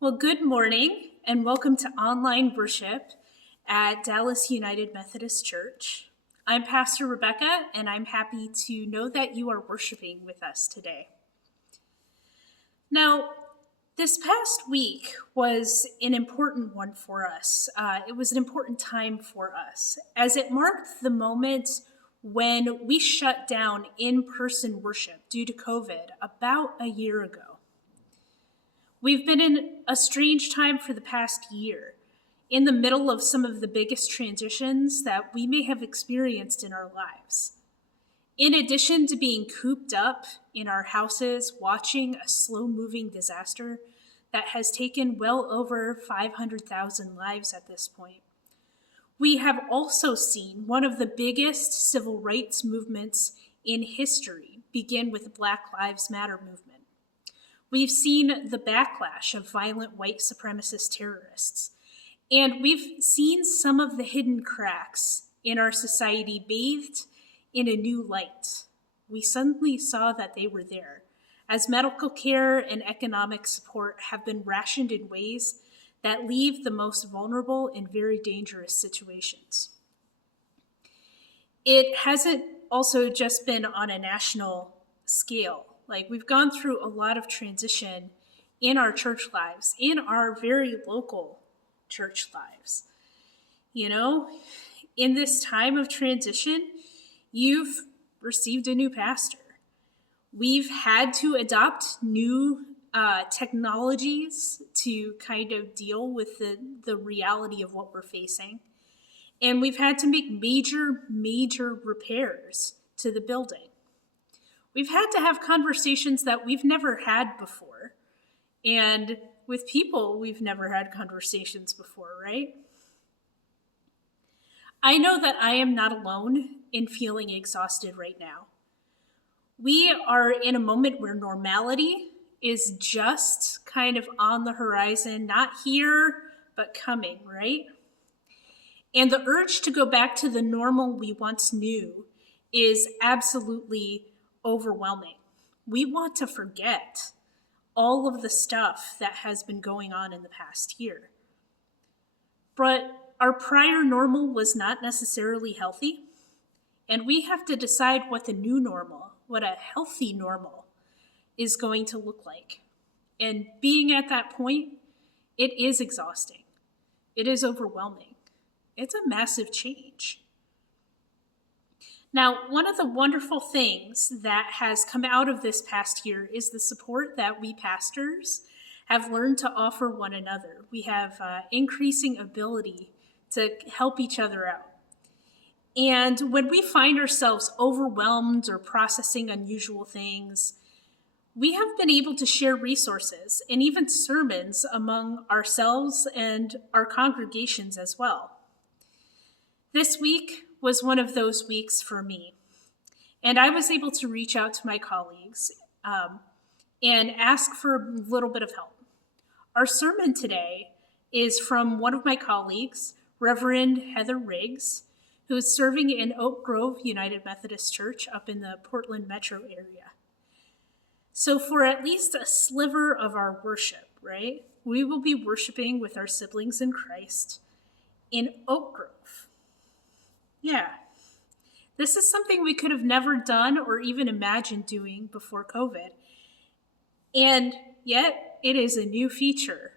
Well, good morning and welcome to online worship at Dallas United Methodist Church. I'm Pastor Rebecca, and I'm happy to know that you are worshiping with us today. Now, this past week was an important one for us. It was an important time for us as it marked the moment when we shut down in-person worship due to COVID about a year ago. We've been in a strange time for the past year, in the middle of some of the biggest transitions that we may have experienced in our lives. In addition to being cooped up in our houses, watching a slow-moving disaster that has taken well over 500,000 lives at this point, we have also seen one of the biggest civil rights movements in history begin with the Black Lives Matter movement. We've seen the backlash of violent white supremacist terrorists, and we've seen some of the hidden cracks in our society bathed in a new light. We suddenly saw that they were there, as medical care and economic support have been rationed in ways that leave the most vulnerable in very dangerous situations. It hasn't also just been on a national scale. We've gone through a lot of transition in our church lives, in our very local church lives. In this time of transition, you've received a new pastor. We've had to adopt new technologies to kind of deal with the reality of what we're facing. And we've had to make major repairs to the building. We've had to have conversations that we've never had before, and with people we've never had conversations before, right? I know that I am not alone in feeling exhausted right now. We are in a moment where normality is just kind of on the horizon, not here, but coming, right? And the urge to go back to the normal we once knew is absolutely overwhelming. We want to forget all of the stuff that has been going on in the past year. But our prior normal was not necessarily healthy, and we have to decide what the new normal, what a healthy normal, is going to look like. And being at that point, it is exhausting. It is overwhelming. It's a massive change. Now, one of the wonderful things that has come out of this past year is the support that we pastors have learned to offer one another. We have increasing ability to help each other out. And when we find ourselves overwhelmed or processing unusual things, we have been able to share resources and even sermons among ourselves and our congregations as well. This week was one of those weeks for me. And I was able to reach out to my colleagues and ask for a little bit of help. Our sermon today is from one of my colleagues, Reverend Heather Riggs, who is serving in Oak Grove United Methodist Church up in the Portland metro area. So for at least a sliver of our worship, right, we will be worshiping with our siblings in Christ in Oak Grove. Yeah, this is something we could have never done or even imagined doing before COVID. And yet it is a new feature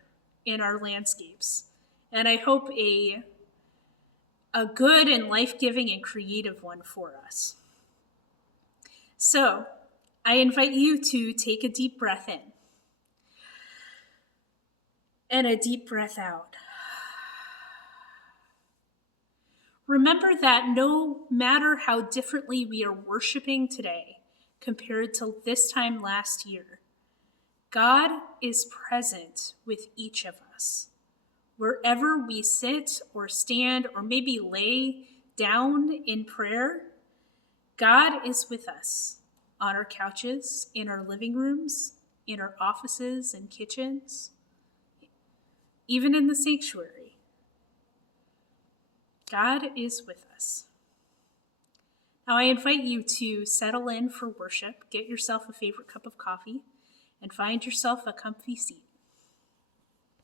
in our landscapes. And I hope a good and life-giving and creative one for us. So I invite you to take a deep breath in and a deep breath out. Remember that no matter how differently we are worshiping today compared to this time last year, God is present with each of us. Wherever we sit or stand or maybe lay down in prayer, God is with us on our couches, in our living rooms, in our offices and kitchens, even in the sanctuary. God is with us. Now I invite you to settle in for worship, get yourself a favorite cup of coffee, and find yourself a comfy seat.